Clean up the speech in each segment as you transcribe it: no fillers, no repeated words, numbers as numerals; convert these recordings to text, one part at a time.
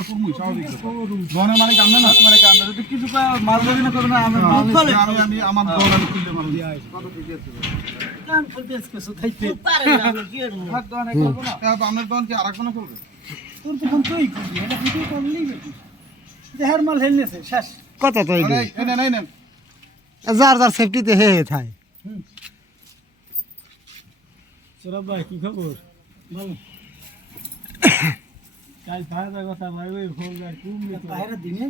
আমরা করবই স্বাভাবিক দোকানের মালিক আমরা না তোমার কামে যদি কিছু মাল ধরি না করবে না আমি আমি আমার দোকান আমি খুলতে পারবো কত কেজি আছে কাম খুলতে কিছু খাইতে পারে না আমি কি আর দোকানে করব না আপনার দোকান কি আরেকজনে করবে তোর তখন তুই করবি এটা ভিডিও করলেই বেশি দেহার মাল হেলনেছে শেষ কত তো এই নাই যার যার সেফটিতে হে থাই সরব ভাই কি খবর বল কাল ভাড়া কথা ভাই ফোন আর কুম বাইরে দিনে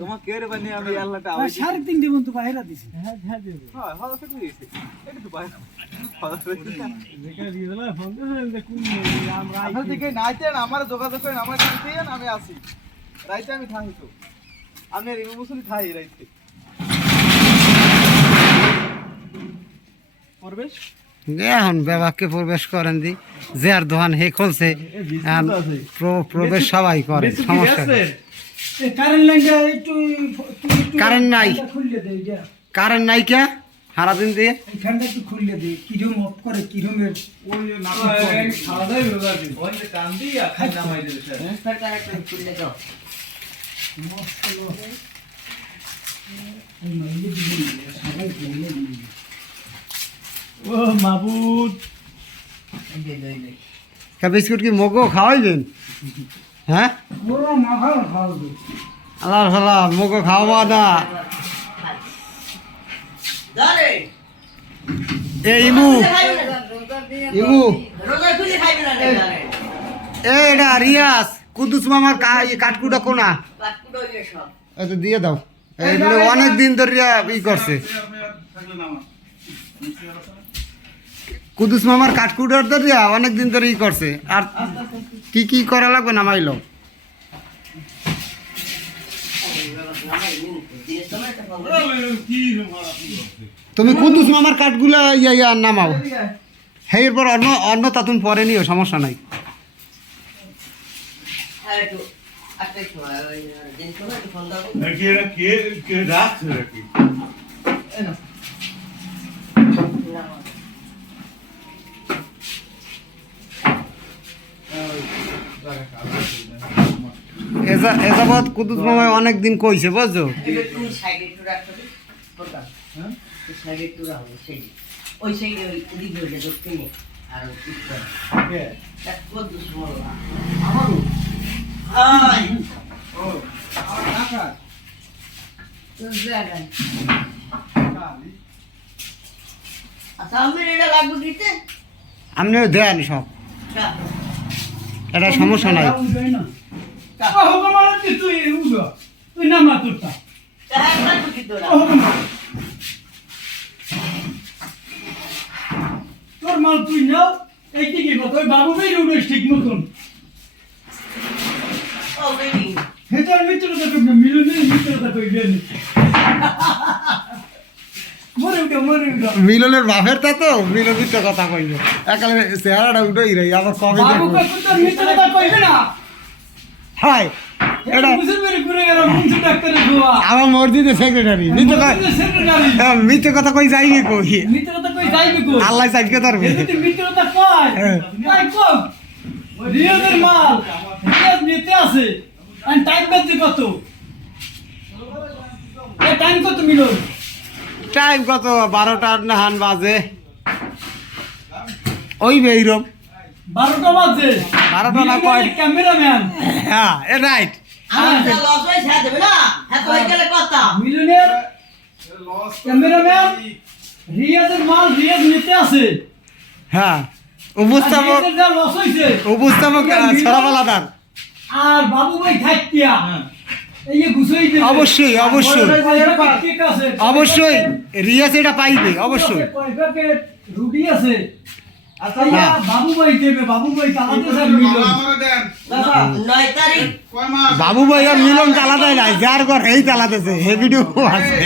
তোমার কে রে বানি আমি আল্লাহটা আওয়াজ 3.5 দিন তো বাইরে দিছি হ্যাঁ হ্যাঁ দেব হ্যাঁ হ্যাঁ সেটা দিয়েছে এটা তো বাইরে দেখা দিলা ফোন করে কুম আমরা আপনারা দিকে নাইতেন আমার যোগাযোগ করেন আমার দিতে আমি আসি রাইতে আমি থাকি তো আমি রিমু মুসলি থাই রাইতে প্রবেশ এখন বিভাগকে প্রবেশ করেন দি যে আর দোকান হে খুলছে প্রবেশ সবাই করে সমস্যা কারেন্ট লাইনটা একটু কারেন্ট নাই খুলে দেই এটা কারেন্ট নাই কে সারাদিন দিয়ে এইখানটা একটু খুলে দেই কিরম অফ করে কিরমের ওই না খাওয়া দাওয়া হলো আছে ওই যে কান দিয়া খাই নামাই দিলে স্যার স্যার কারেক্ট খুলে দাও ও মাবুদ বিস্কুট কি মগো খাওয়াইবেন হ্যাঁ পুরো মাখা খাওয়াবো আল্লাহ সাল্লাহ মগো খাওয়াবা না এ ইমু ইমু এটা রিয়াজ কুদ্দুস মামার কাঠকুটা কোনা এটা দিয়ে দাও এইগুলো অনেক দিন ধরে ই করছে কুদ্দুস মামার কাঠকুটার ধরে অনেক দিন ধরে ই করছে আর কি কি করা লাগবে নামাইলো তুমি কুদ্দুস মামার কাঠগুলা ইয়া নামাও হ্যাঁ এরপর অন্য অন্য তা তুমি পরে নিও সমস্যা নাই এযাবৎ কুদ্দুস মামায় অনেক দিন কইছে বুঝছো ওই সাইডে ওই দিকে ওই দক্ষিণে আর আমারও হাই ও টাকা আচ্ছা আমি এটা লাগবে দিতে আপনিও দেন সব এটা সমস্যা নাই তুই নাম না তোরটা তোর মাল তুই নাও এই দিকে কত বাবু ভাই রুবেশ ঠিক মতন হেতার মিত্রতা করবে মিলনের মিত্রতা করবে মরে উঠো মিলনের বাপের তা তো মিলনের তো কথা কইবে একালে চেহারাটা উঠেই রই আবার কবে বাবু কত মিত্রতা করবে না হাই এটা আমার মসজিদের সেক্রেটারি মিথ্যে কথা কই যাইবে কই আল্লাহ চাইকে তারবে টাইম কত 12টা না হান বাজে ওই এইরকম 12টা বাজে 12টা না কয় ক্যামেরাম্যান হ্যাঁ এ রাইট মিলনের ক্যামেরাম্যান রিয়াজের মাল রিয়াজ নিতে আছে হ্যাঁ উপস্থাপক উপস্থাপক সরাবালাদার আর বাবু ভাই থাকতিয়া এই যে গুছাই দিবে অবশ্যই অবশ্যই অবশ্যই রিয়াজ এটা পাইবে অবশ্যই রুটি আছে আচ্ছা বাবু ভাই দেবে বাবু ভাই তালাতে স্যার মিলন বাবু ভাই আর মিলন তালা দেয় নাই যার ঘর এই তালাতেছে হে ভিডিও আছে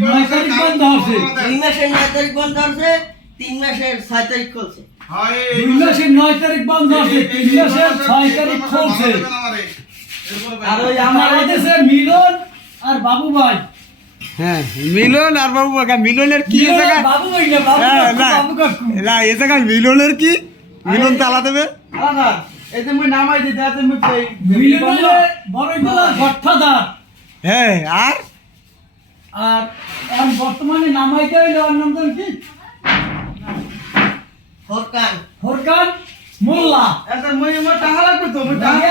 9 তারিখ বন্ধ আছে 2 মাসের 9 তারিখ বন্ধ আছে 3 মাসের 6 তারিখ খুলছে 2 মাসের 9 তারিখ বন্ধ আছে 3 মাসের 6 তারিখ খুলছে আর ওই আমার দেশে মিলন আর বাবু ভাই হ্যাঁ মিলন আর বাবু কাকা মিলনের কি জায়গা বাবু ভাই না বাবু কাকু না এই জায়গা মিলনের কি মিলন তালা দেবে আলাদা এই যে মুই নামাই দিতে আছে মুই মিলনে বড়ইগুলা গঠফাদার হ্যাঁ আর আর এখন বর্তমানে নামাইতে হইলো ওর নাম কি ফরকান ফরকান মোল্লা এটা মুই টাকা লাগবে তো মুই টাকা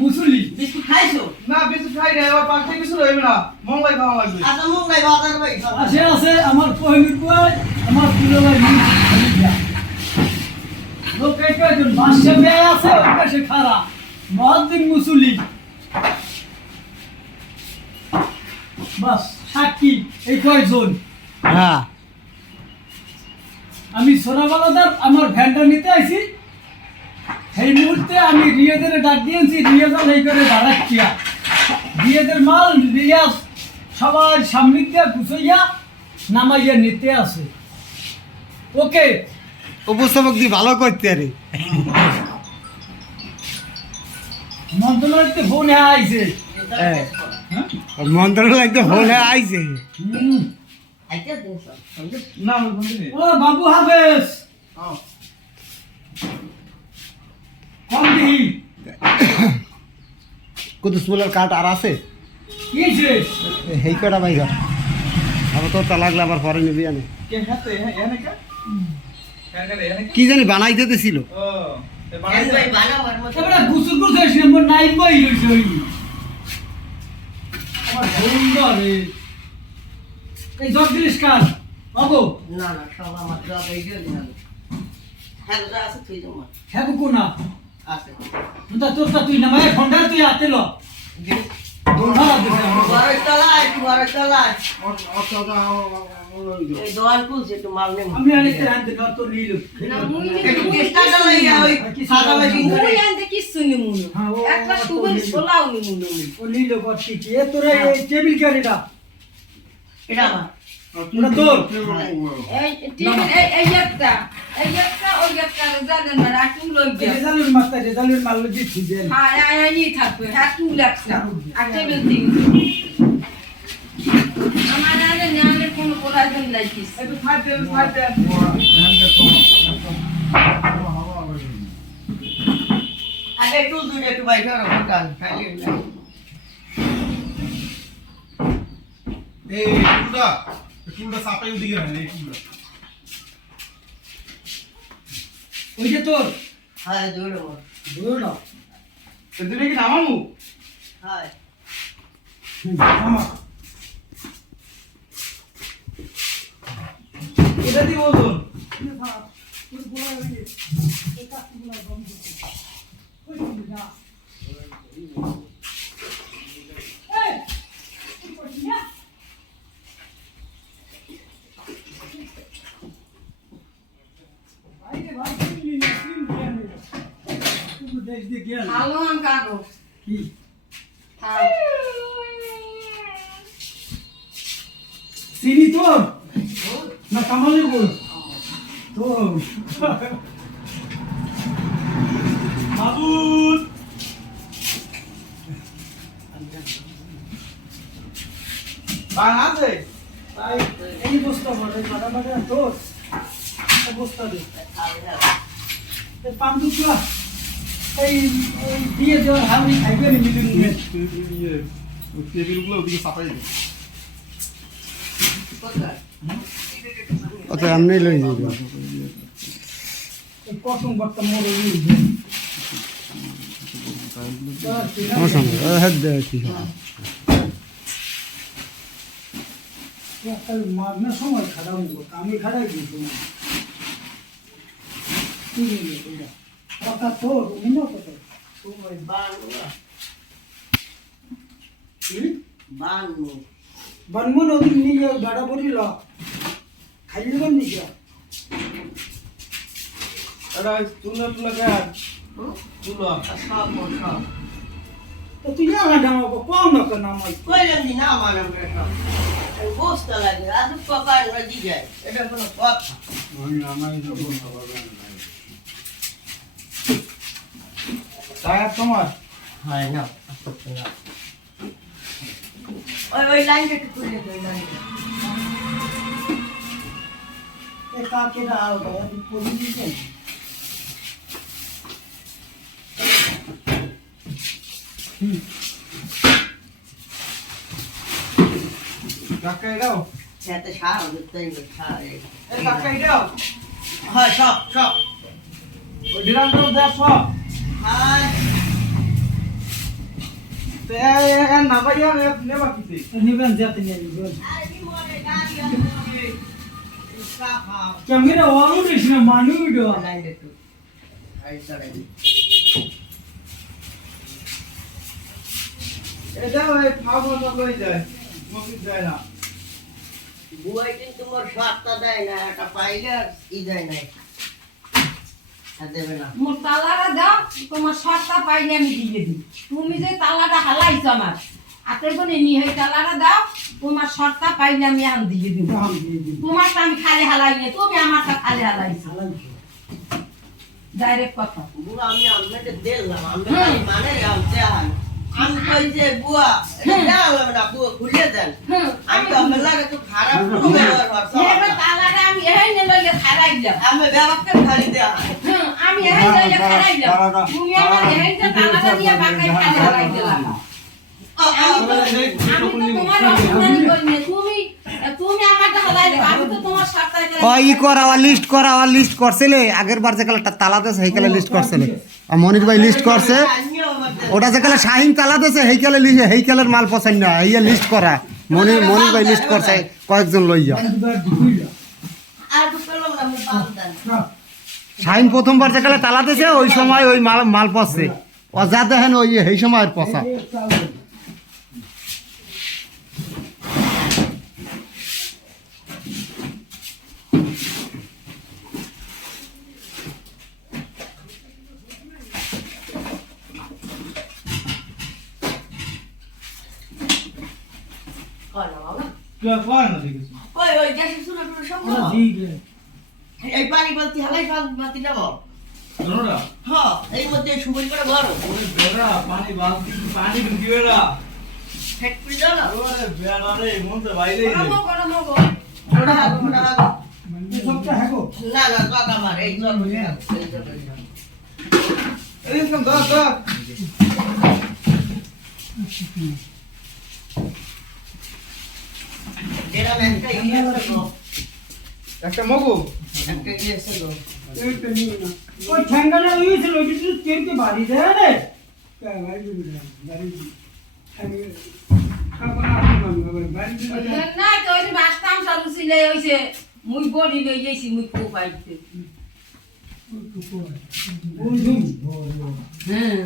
মুসুলি বিস্কুট খাইছো না বেশি খাই রে এবার পাঁচ থেকে কিছু রইবে না মঙ্গলাই খাওয়া লাগবে আচ্ছা মুঙ্গাই বাজার ভাই আছে আছে আমার পহিমির বুয়াই আমার পুরো ভাই লোক একজন বাসে বেয়ে আছে ওর কাছে খারাপ মহাদ্দিন মুসুলি বাস সাক্ষী এই কয়জন হ্যাঁ আমি সোনাবালাদার আমার ভ্যানটা নিতে আইছি সেই মুহূর্তে আমি রিয়াদের ডাক দিয়েছি রিয়াজাল এই করে দাঁড়াচ্ছি রিয়াদের মাল রিয়াজ সবার সামনে দিয়ে গুছাইয়া নামাইয়া নিতে আসে ওকে উপস্থাপক দি ভালো করতে আরে মন্ত্রণালয়তে ফোন আইছে হ্যাঁ মন্ত্রণালয় তো হলে আইছে আইতে দিন সব না মুই বন্ধ নে ও বাবু হাফেজ আও কম দিহি কুদুস বলার কাট আর আছে কি হয়েছে হেই কটা ভাই ঘর আবার তোর তা লাগলে আবার পরে নিবি আনে কে হাতে এনে কে এনে কি জানি বানাই দিতেছিল ও তে এই ভাই বানাই ভালো আমার মতো এবারে গুসুর গুসুর নম্বর নাই বই রইছে ওই আমার সুন্দর এই জগদীশ কান বাবু না না সব আমার জব এই জন্য হ্যাঁ যা আছে তুই জমা হ্যাঁ কোনা আছে তোরটা তুই নামায় ফন্ডা তুই আতে ল দোলনা দিছে বড় তলায় এই দোয়ান খুলছে একটু মাল নেব আমি আনিতে আনতে না তো নিল একটু চেষ্টা চালাইয়া ওই সাদা মেশিন ধরে হ্যাঁ ও একটা সুগন্ধি ছোলাও নি মুন্ডু ও নিল করছি কি এ তোরে এই টেবিল কারিটা এটা আমার ওটা তোর এই টিভি এই একটা ওই একটা জানেন না একটু লই গিয়া রেজাল্টের মাস্টার রেজাল্টের মাল দিচ্ছি দেন হ্যাঁ আই নি থাকবে একটু লাগছে আর টেবিল দিন আমার আরে নিয়ালে কোনো প্রয়োজন নাই কি একটু ফাইট দে আগে একটু দুটো একটু বাইরে রাখো কাল খাইলে এই কুলটা সাপাই উদিকে রাখে এই কুলটা ওই যে তোর হ্যাঁ জোরে বল ধরো না এদিকে কি নামামু হ্যাঁ মামা এটা দি ওজন ভালো আম কাগো কি থাক চিনি তোর না কামালের বল তোর মাবুত বাং আছে তাই এই বস্তা ভরে মাঝে তোর বস্তা দে এই পান দুটা এই দিয়ে দেওয়ার হামি খাইবে নি মিলিন ইয়ে টেবিলগুলো ওদিকে সাপাই দে কোথায় অত আমনি লই যাইব এই কসম বার্তা মোর আমার সঙ্গে হেড দে কি মাগনা সময় খারাপ আমি খারাপ দিয়েছি কথা তোর মিনো কত সময় বানু বানমো নদী নিয়ে গাড়া পড়িল খাইলে বান নিয়ে এটা তুলা কাট তুলা সব সব তো তুই আমার নামাবো কম না কেন আমার কইলাম দি না আমার আমরা সব এই বস্তা লাগে আজ পাকা নদী যায় এটা কোনো কথা টায়ার তোমার হয় না ওই লাইনটা একটু খুলে দে লাইনটা এ কাকে না আও বাবা তুই পড়ি দিছেন কাকা এটাও সাথে সার দিতে সার এই কাকা এটাও হয় সব সব ওই ডিরামটাও দেখ সব হাই তে না ভাইয়া নেবা কিছে নিবেন যাতে নিয়ে নিবেন আরে কি মনে গাড়ি আছে কাহা ক্যামেরা ওয়ালু দিস না মানু ভিডিও নাই রে তুই আই সরে এটা ওই খাওয়া সব লই যায় মফিজ যায় না বুয়াই কিন্তু মোর সাতটা দেয় না একটা পাইলে আর ই দেয় নাই আর দেবে না মোর তালাটা দাও তোমার শর্টটা পাইলে আমি দিয়ে দিই তুমি যে তালাটা হালাইছো আমার হাতের কোণে নিয়ে ওই তালাটা দাও তোমার শর্টটা পাইলে আমি আন দিয়ে দিব তোমারটা আমি খালি হালাই না তুমি আমারটা খালি হালাইছো ডাইরেক্ট কথা বুয়া আমি আপনাকে দিলাম আমি মানে আনতে হয় আমি কই যে বুয়া এটা দেওয়া না বুয়া খুলে দেন আমি তো আমার লাগে তো খারাপ কোনো ব্যবহার করছো এবার তালাটা আমি এই নে লইলে খারাইলাম আমি ব্যবহারকে খালি দেয়া হয় আমি এই লইলে খারাইলাম তুমি আমার এই যে তালাটা দিয়ে বাঁকাই খালি হালাই দিলাম আমি তো তোমার অপমান করিনি তুমি আমারটা হালাই দাও আমি তো তোমার শর্টটাই ই করা লিস্ট করছিলে আগের বার যে কালে তালা দেছে সেই কালে লিস্ট করছিলে আর মনির ভাই লিস্ট করছে আমিও আমার ওটা যে কালে শাহিন তালা দেছে সেই কালের মাল পছন্দ না এই লিস্ট করা মনির ভাই লিস্ট করছে কয়েকজন লইয়া আর তো পেলাম না আমি পালতাম শাহিন প্রথমবার যে কালে তালা দেছে ওই সময় ওই মাল পছছে ও যা দেখেন ওই এই সময় পছা কই না বাবা তুই কর না দেখিস ওই গ্যাসের চুলা টুলা সব ওরা নাও। দিবে এই পানি বালতি হালাই বালতি নেব ধরোরা হ্যাঁ এই মধ্যে সুবল করে ভরো ওই ধরা পানি বালতি পানি দিবে না ফ্যাক্টরি দাও না ওরে বেড়া রে মন তো বাইরে গরম গরম গো ওটা এই সবটা হ্যাগো না না কাকা মার এই জল এই কম দাও এরা একটা ইয়ে করো একটা মগু একটা ইয়ে করো এইটা নিয়ে না ওই ঠ্যাঙ্গাটা লইছিল ওই কিছু কেনকে বাড়ি দেয় রে বাড়ি দিবি বাড়ি দিবি না তো ওই মাছটাম চালু ছিলে হইছে মুই বডি লই যাইছি মুই কো পাইতে হ্যাঁ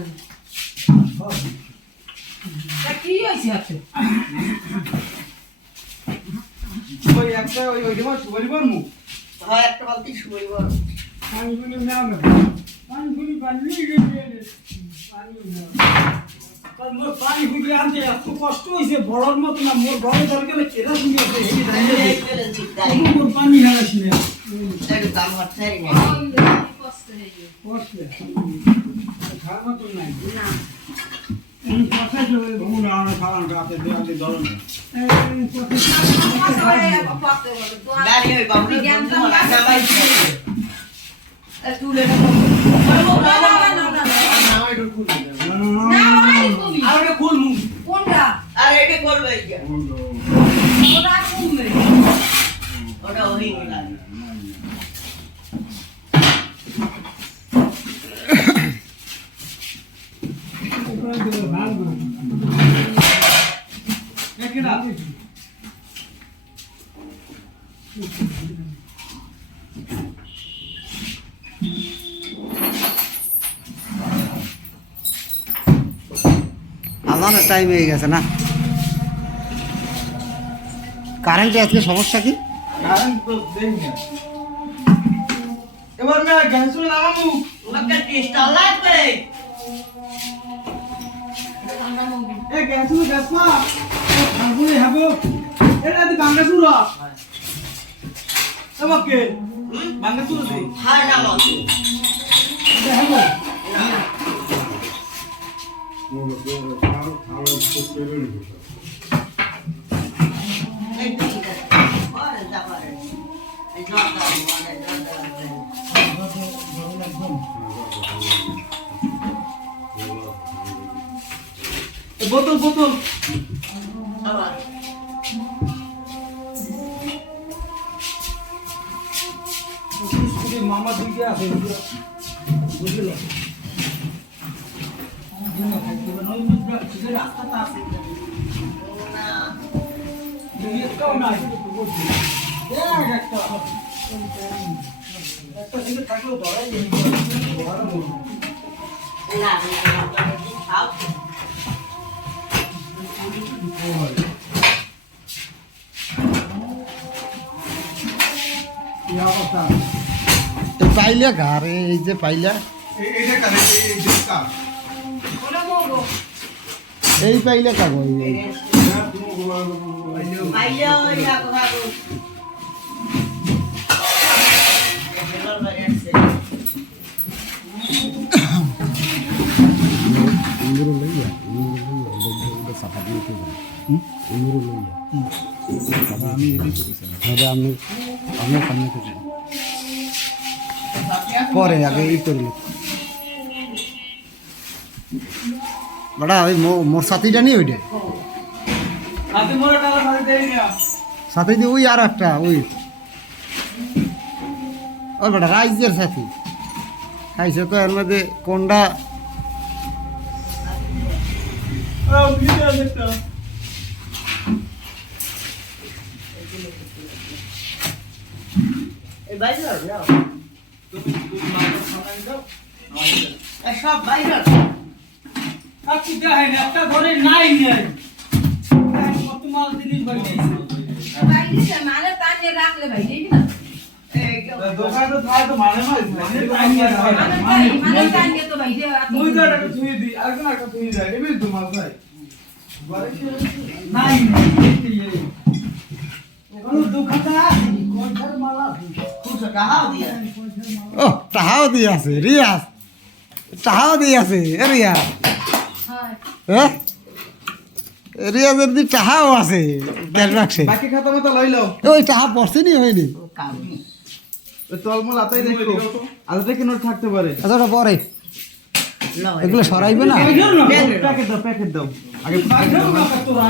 তা কি হইছে আপনি ওই একটা ওই দেব সুবরি বর্মু হ্যাঁ একটা বালতি সুবল ভরো পানিগুলি নাও না পানিগুলি পানি মোর পানি হুগলে আনতে এত কষ্ট হয়েছে বড়র মতো না মোর ঘরে দরকার কেরা শুনে আছে এই গেলেন ঠিক তাই মোর পানি হারাইছি না একটু দাম হচ্ছে না কষ্ট হয়ে গেছে কষ্ট খাওয়ার মতো নাই না এই কথা চলে ঘুমু না না খাওয়ান রাতে দেয়ালে ধরো না এই কথা পাতে বলে তো গাড়ি ওই বাবু জ্ঞান বন্ধু দাম না আছে। ভাই তুলে না না এটা খুলবে না ভাই তুমি আর এটা খুলমু কোনটা আরে এটা করবে এই যে ওটা তুমি ওটা ওই না একটা আলাদা টাইম হয়ে গেছে না কারেন্টে আজকে সমস্যা কি কারণ তো দেই না এবার মে গ্যাস চুলা লাগামু ওটা টেস্ট লাগবে এ গ্যাস চুলা গ্যাস মা আগুনে হাবো এটা দি বাংলা চুলা তোমাকে বাংলা চুলা দি হার না মতো হাবো এই তো ঠিক আছে পরে যা পারে এই জল দাও মানে জল দাও বোতল বোতল আমার মামা দিকে আছে বুঝলে রাস্তাটা আছে একটাও নাই একটা দিকে থাকলেও ধরাই না খাও এই পাইলা ঘর এই যে পাইলা এইটা কারে এই যে কার এই পাইলা কাগো বাইরে ওই রাখো রাখো এগুলোর বাইরে আছে ইংরো লইয়া ইংরো সাফা দিয়ে কি ইংরো লইয়া আমি এটাই করেছিলাম হবে আমি সামনে থেকে পরে আগে ই করলি বড়া ওই মোর সাথীটা নিয়ে ওইটা হাতে মোড়া টাকা ভাড়া দেই না সাথে দিয়ে ওই আর একটা ওই বেটা রাইজের সাথী খাইছে তো এর মধ্যে কোনটা এই বাইরে না সব বাইরে কাকু দেখেন একটা ঘরে নাই নেই কত মাল জিনিস বাইরে মানে তাকে রাখলে ভাই দেখবি না দোকান তো থাকে তো মানে মানে তাকে তো ভাই মুই তো একটা ধুই দি আর কোন একটা ধুই দেয় এমনি তো মাল ভাই নাই কোনো দোকানটা আছে কোনটার মাল আছে খুব কাহাও দিয়া ও টাহাও দিয়ে আছে রিয়াজ টাহাও দিয়ে আছে এ রিয়াজ হ্যাঁ রিয়াজের দি টাহাও আছে ক্যাশ বাক্সে বাকি খাতা মতো লইলো ওই টাহা পড়ছেনি হয়নি ওই তলমল আতাই দেখো আলাদা কেন থাকতে পারে আচ্ছা ওটা পরে এগুলো সরাইবে না প্যাকেট দাও আগে বাইরেও না তোরা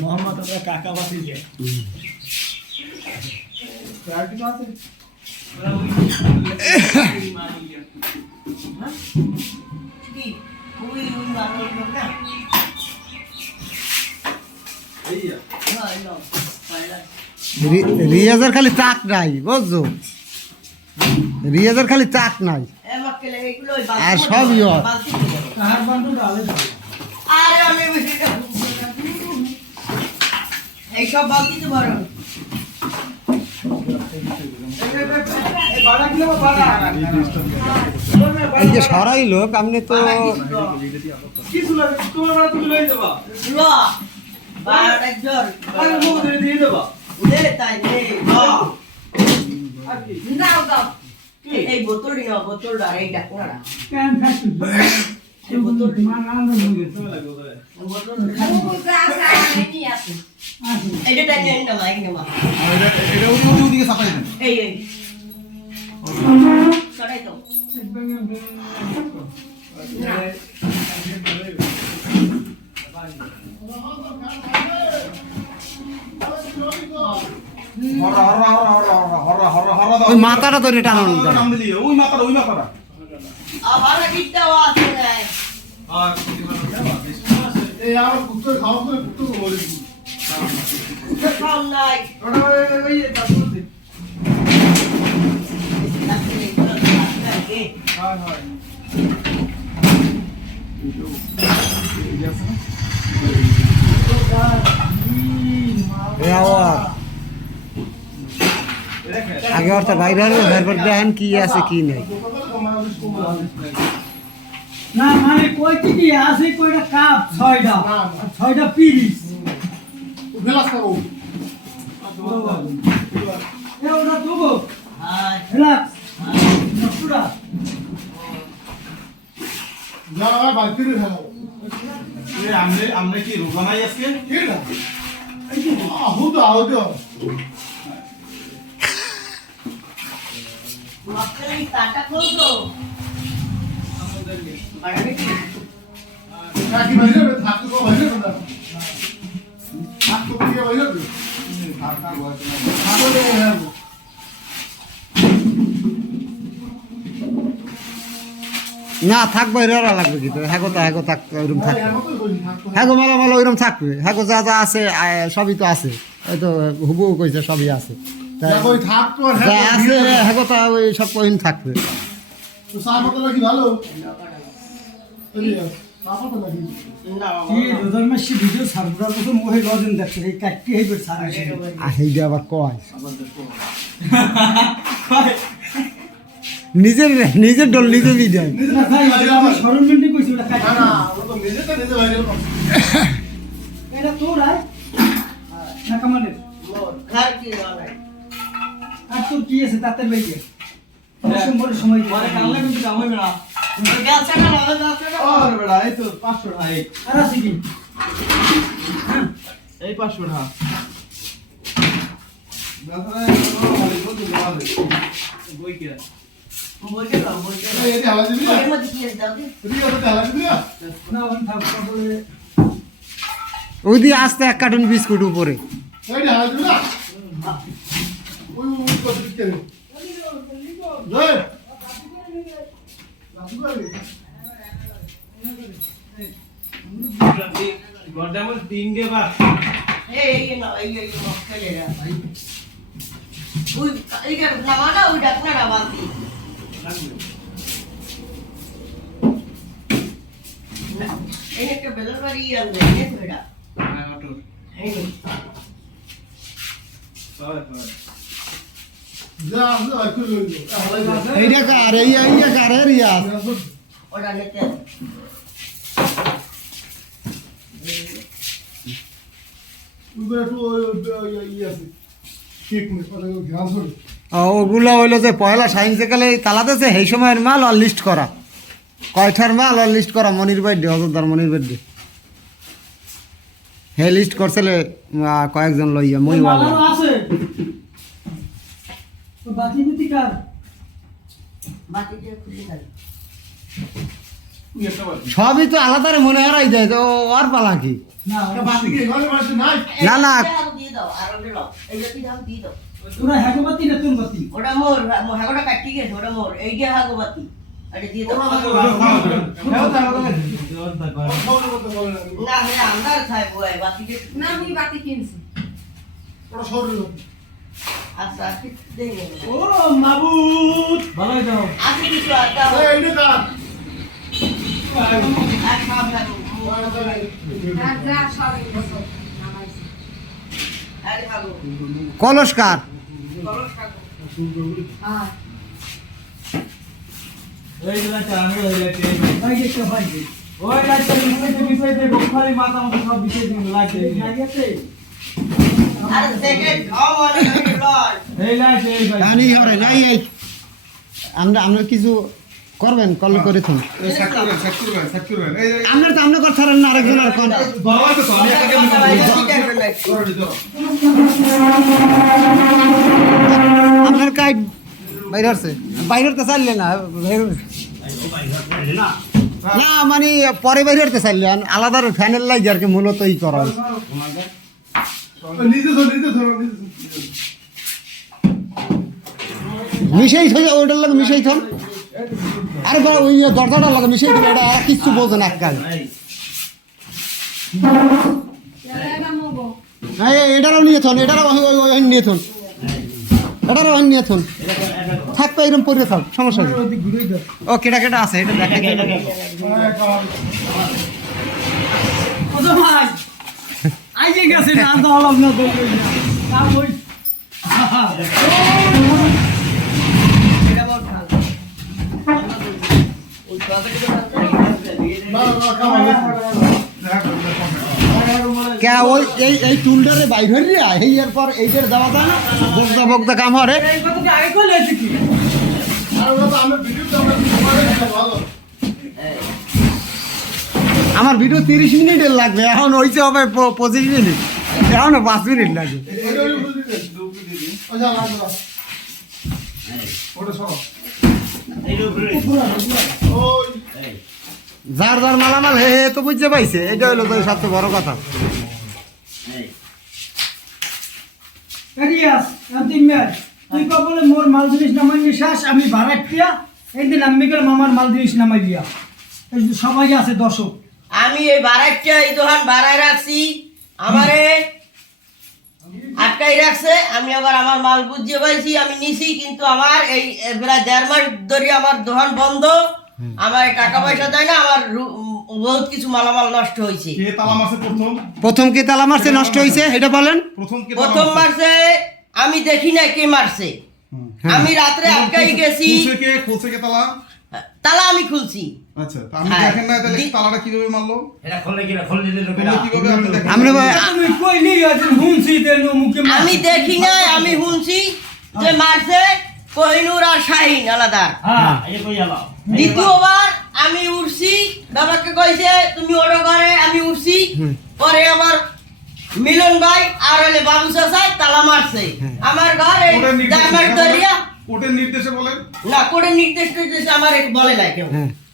মোহাম্মদ কাকা বাসি যে কি ওই মারল না এইয়া হ্যাঁ নো বাইরে রিয়াজের খালি চাক নাই বুঝছো রিয়াজের খালি চাক নাই আমাকে এগুলো আর সব ইয়র। কাহার বান্ধব আলে আরে আমি এইসব বালতি তো বড় এই বাড়া কিলো বাড়া এই যে সরাই লোক আপনি তো কি শুনলা তোমার বাড়া তুমি লই দেবা ল বারোটা জোর আরে মুখ ধরে দিয়ে দেবা দে তাই দে আর কি দাও দাও এই বোতলটি না বোতলটা এইটা কোনটা ক্যান ফ্যাশন এই বোতলটি মান আনন্দ হয়ে গেছে সময় লাগবে ওদের বোতলটা বুঝা আসা নেই আছে আসুন এইটা টাইম না মাইক না এটা ওদিকে সাপাই দেন এই সরাই দাও হরা হরা হরা হরা হরা হরা হরা দাও ওই মাথাটা ধরে টানানো হরা নাম দিলি ওই মাথাটা আবার কিটাও আছে না আর এই আর কুত্তে খাওয়া তো কুত্তে বলি খাও নাই ওটা ওই দাদুতে হ্যাঁ হ্যাঁ আগে অর্থ বাইরে হলো ভেরভর দেখেন কি আছে কি নেই না মানে কয়টি কি আছে কয়টা কাপ 6টা আর 6টা পিরিস এ ওটা দেবো হাই রিল্যাক্স নটুরা আমরা কি রোজানাই আজকে মক্কেল এই কাটা খুলতো বাড়াবে কি কাকি বাইরে থাকতো তো বাইরে না থাকতো কি বাইরে থাকতা বসে না না থাকবে এরা লাগবে কিন্তু হ্যাঁ তো থাকবে ওইরকম থাকবে হ্যাঁ মালা মালা ওইরকম থাকবে হ্যাঁ যা যা আছে সবই তো আছে ওই তো হুবু কইছে সবই আছে তাই ওই থাকতো আর যা আছে হ্যাঁ তা ওই সব কইন থাকবে তো সাপটা লাগি ভালো সাপটা লাগি না কি রোজার মাসে ভিডিও সার্ভার মতো মোহে গজন দেখছে এই কাটটি হইবে সারা আর এইটা আবার কয় নিজের ডল নিজে বিদায় না ভাই আমার সরঞ্জামটি কইছি ওটা না কাটটি না ও তো নিজে বাইরে এটা তোর আয় না কামালের মোর ঘর কি নাই আর তোর কি আছে তাতে বেগে সম্পূর্ণ সময় মানে কানলে কিন্তু কাম হইবে না গাছ না গাছ না আর বেড়া এই তো 500 টাকা আর আছে কি এই 500 টাকা বই কি বলতে দাও বলতে দাও এই হালা দিবি না এর মধ্যে কি আছে দাও দি রিয়া তো হালা দিবি না না ওই থাক বলে ওই দিয়ে আসতে 1 কার্টন বিস্কুট উপরে এই হালা দিবি না ওই কত দিকে রে জয় গডামল 3 গে বা এই না এই মক্কেলে রা ওই এইটা নামানা ওই ডাকনা রাবান্তি এই একটা বেলার বাড়ি আনবে এই তো এটা অটো এই যা যা কই হালা দিবি এইটা কার এইটা কার রিয়া ওটা নিতে উগরে তো ওই আছে কেক মে পড়া ধ্যান ধরে ওগুলো হইলো যে পয়লা সাইন্সে তালা দিয়েছে সেই সময়ের মাল আর লিস্ট করা কয়টার মাল আর লিস্ট করা মনির বার্থডে অযোধ্যার মনির বার্থডে হে লিস্ট করছিলে কয়েকজন লইয়া মই বাবা মালানো আছে তো বাকি বুতি কার বাকিটা খুলে দাও সবই তো আলাদারে মনে হারাই যায় তো ওর পালা কি না বাতিকে ঘরে বসে নাই না, না। দিয়ে দাও আর ওটা দাও এই জাতি দাও দিয়ে দাও তোরা হ্যাগোবাতি না তুন বাতি ওটা মোর হাগোটা কাটি গেছে ওটা মোর এই যে হাগোবাতি এটা দিয়ে দাও না হ্যাঁ আন্দার খাই বয় বাতিকে না আমি বাতি কিনছি ওরা শরীর আচ্ছা ঠিক দেই ও মাবুত ভালোই দাও আছে কিছু আর দাও এই নে কার আর খাব লাগো আর যা সব নামাইছি আরে খাবো কলসকার হ্যাঁ এই যে লাইট আমি ওই লাইট ভাই একটা ভাই ওই লাইট বিষয়তে গোখালি মাথা মতো সব বিষয় দিন লাইট লাগিয়েছে আরে সেকেন্ড খাও মানে লয় এই লাইট এই ভাই জানি হরে নাই এই আমরা কিছু করবেন কল করে থুন আমরা তো আমরা করছারেন না আরেকজন আর কোন আপনার কাই বাইরে হচ্ছে বাইরে হতে চাইলে না না মানে পরে বাইরে হতে চাইলে আলাদা ফ্যানের লাইট আর কি মূলত ই করা হয়েছে। নিজে ধর মিশাই থই ওটার লাগে মিশাই থন আরে বা ওই দরজাটার লাগে মিশাই দিলে এটা আর কিচ্ছু বোঝে না কাজ এটা মগো না এটারও নিয়ে থন এটারও ওই নিয়ে থন এটারও ওই নিয়ে থন থাকবে এরকম পরে থাক সমস্যা নেই ওদিক ঘুরেই দাও ও কেটা কেটা আছে এটা দেখাই দেন ও তো ভাই আই যে গেছে না তো হলাম না তো তা বই এটা বড় খাল ওই কথা কি কে ওই এই টুলটারে বাইর হই রিয়া এই এরপর এইটার দেওয়া যায় না বগদা বগদা কাম হরে এই কথা কি আগে কইলে কি আর ওরা তো আমরা ভিডিওটা আমরা ভালো আমার ভিডিও 30 মিনিটের লাগবে এখন হইছে হবে 25 মিনিট এখন 5 মিনিট লাগবে ওটা লাগবে ওটা সব যার যার মালামাল হে হে তো বুঝতে পাইছে, এটা হলো তো সবচেয়ে বড় কথা। রিয়াজ তুই ম্যাচ তুই বলে মোর মাল জিনিস নামাই শেষ, আমি ভাড়াটিয়া এইদিন আম্মিকের মামার মাল জিনিস নামাই দিয়া এই যে সবাই আছে দর্শক। আমি এই বারাইটা এই দোকান বাড়ায় রাখছি, আমারে আটকাই রাখছে। আমি আবার আমার মাল বুঝিয়ে পাইছি, আমি নিছি, কিন্তু আমার এই প্রায় 1.5 মাস ধরে আমার দোকান বন্ধ, আমার টাকা পয়সা দেয় না, আমার বহুত কিছু মালামাল নষ্ট হয়েছে। কে তালা মারছে প্রথম? প্রথম কে তালা মারছে নষ্ট হয়েছে এটা বলেন? প্রথম কে প্রথম মারছে আমি দেখি না কে মারছে, আমি রাত্রে আটকাই গেছি, খুলছে কে তালা? তালা আমি খুলছি। আচ্ছা, তা আপনি হ্যাঁ। দেখেন না তাহলে তালাটা কিভাবে মারলো? খুললে কিভাবে আপনি দেখেন? আমরা তুমি কইলি আজ হুনছি দেন মুখে আমি দেখি না, আমি শুনছি যে মারছে কোহিনুর আর শাহিন আলাদা। দ্বিতীয়বার আমি উঠছি, বাবাকে কইছে তুমি ওটা করে, আমি উঠছি, পরে আবার মিলন ভাই আর হলে বাবু চাচাই তালা মারছে আমার ঘর এই কোর্টের নির্দেশে ডায়মন্ড দরিয়া। কোর্টের নির্দেশে বলেন? না, কোর্টের নির্দেশ টির্দেশ আমার বলে নাই কেউ।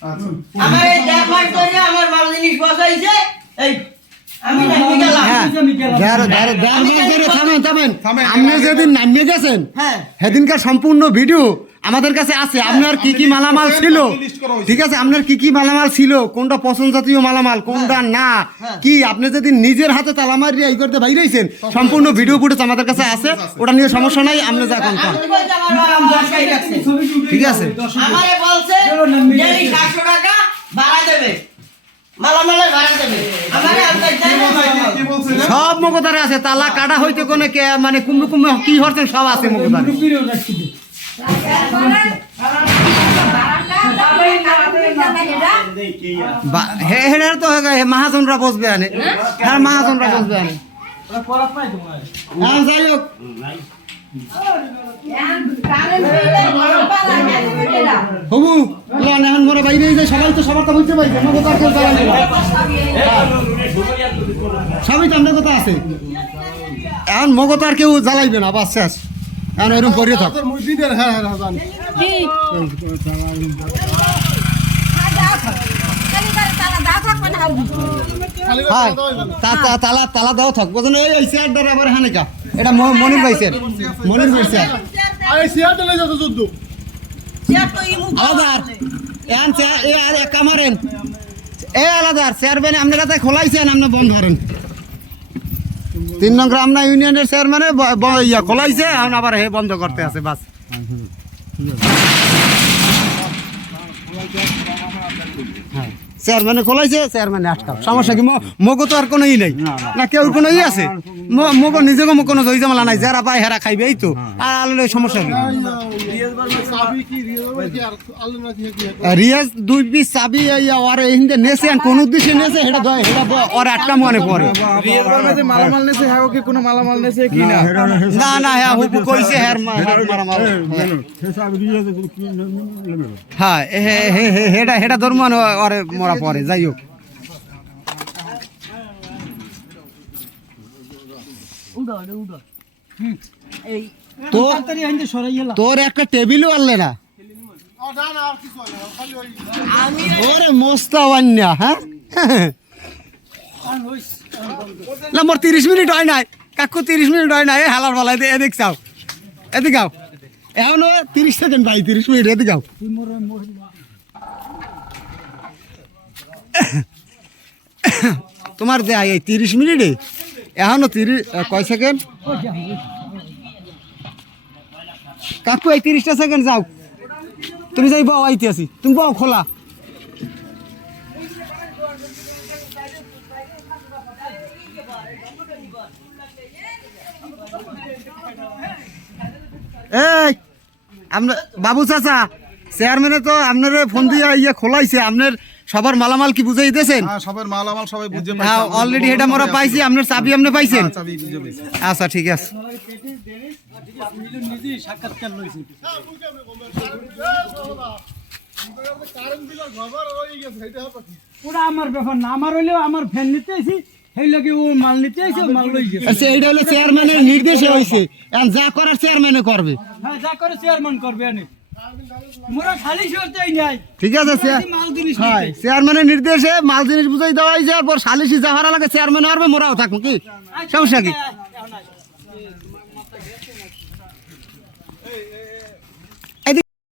আচ্ছা, আমার এই ডায়মন্ড দরিয়া আমার মাল জিনিস বসাইছে, এই আমি নামি গেলাম। হ্যাঁ, থামেন থামেন। থামেন। আপনি যেদিন নামিয়ে গেছেন হ্যাঁ সেদিনকার সম্পূর্ণ ভিডিও আমাদের কাছে আছে। আপনার কি কি মালামাল ছিল, ঠিক আছে, আপনার কি কি মালামাল ছিল, কোনটা পছন্দ জাতীয় মালামাল, কোনটা না, কি আপনি যেদিন নিজের হাতে তালা মারিয়ে এই করতে বাইরে হয়েছেন, সম্পূর্ণ ভিডিও ফুটেজ আমাদের কাছে আছে, ওটা নিয়ে সমস্যা নাই, আপনি যা কোন আমি কইছি আমার মাল আটকাই রাখছে। ঠিক আছে। আমারে বলছে ডেলি 700 টাকা ভাড়া দেবে, মালামালের ভাড়া দেবে। আমারে আনতে চাই না মালামাল। কি বলছে? সব মগতারে আছে, তালা কাটা হইতে কোনে কে মানে কুম্ভে কুম্ভে কি হরতেন সব আছে মগতারে। হেডার তো মহাজনরা বসবে আনে, হ্যাঁ মহাজনরা বসবে আনে। হ্যাঁ যাই হোক, হবু লন এখন মোরা বাইরে যাই, সবাই তো সবার তো বুঝতে পারছে মগতার কেউ জ্বালানি না। সবই তো আপনার কথা আছে, এখন মগতার কেউ জ্বালাইবে না, বাস শেষ, এখন এরকম করিয়ে থাক। হ্যাঁ তালা তালা দেওয়া থাক, বুঝলেন? এই চেয়ার দ্বারা আবার হ্যাঁ নাকা এটা মনির ভাই স্যার, মনির ভাই স্যার চেয়ার তো ই মুখ আলাদার এখন চেয়ার এ আর এক কামারেন এ আলাদার চেয়ারম্যান আপনারা তাই খোলাইছেন, আপনি বন্ধ করেন। 3 নং গ্রামনা ইউনিয়নের চেয়ারম্যানে ইয়া খোলাইছে, এখন আবার হে বন্ধ করতে আছে, বাস। হ্যাঁ চেয়ারম্যানে খোলাইছে, চেয়ারম্যানে আটকাও, সমস্যা কি? মগো তো আর কোনো ই নেই না, কেউ কোনো ই আছে? মগো নিজেকে কোনো জয় জামালা নাই, যারা পায় হেরা খাইবে, এই তো আর আলো সমস্যা কি? রিয়াজ 2 পিস চাবি আর হিন্দে নেছে, কোন উদ্দেশ্যে নেছে সেটা ওর একটা মনে পড়ে মালামাল নেছে, হ্যাঁ কি কোনো মালামাল নেছে কি না? না না, হ্যাঁ হুবু কইছে হ্যাঁ মারামার, হ্যাঁ হেটা হেটা ধর্ম ওরে মরা পরে। যাই হোক, তোর একটা টেবিলও আনলে না, ওরে মোস্তা বান্যা। হ্যাঁ না মোর 30 মিনিট হয় নাই কাকু, 30 মিনিট হয় নাই, হালার বেলায় এদিক চাও, এদিক আও, এখনো 30 সেকেন্ড ভাই, 30 মিনিট, এদিক আও। তোমার দেয় এই 30 মিনিটে এখনো 30 কয় সেকেন্ড কাকু, এই 30টা সেকেন্ড যাও, তুমি যাই বাও, আইতে আছি, তুমি বাও খোলা। এই আপনার বাবু চাচা চেয়ারম্যানে তো আপনার ফোন দিয়ে ইয়ে খোলাইছে, আপনার সবার মালামাল কি বুঝাই দিয়েছেন? হ্যাঁ, সবার মালামাল সবাই বুঝে হ্যাঁ অলরেডি এটা আমরা পাইছি, আপনার চাবি আপনি পাইছেন? চাবি বুঝে পাইছি। আচ্ছা ঠিক আছে। ওরা আমার ব্যাপার না, আমার হইলেও আমার ফ্যান নিতে আইছি, সেই লাগে ও মাল নিতে আইছে, ও মাল লই গেছে। আচ্ছা এইটা হলো চেয়ারম্যানের নির্দেশে হয়েছে, এখন যা করার চেয়ারম্যানে করবে। হ্যাঁ যা করে চেয়ারম্যান করবে, মোরা খালি সরতেই নাই ঠিক আছে মাল জিনিস হ্যাঁ চেয়ারম্যানের নির্দেশে মাল জিনিস বুঝাই দেওয়া হয়েছে আর পর সালিশি যা হারা লাগে চেয়ারম্যান আরবে মোরাও থাকবো কি সমস্যা কি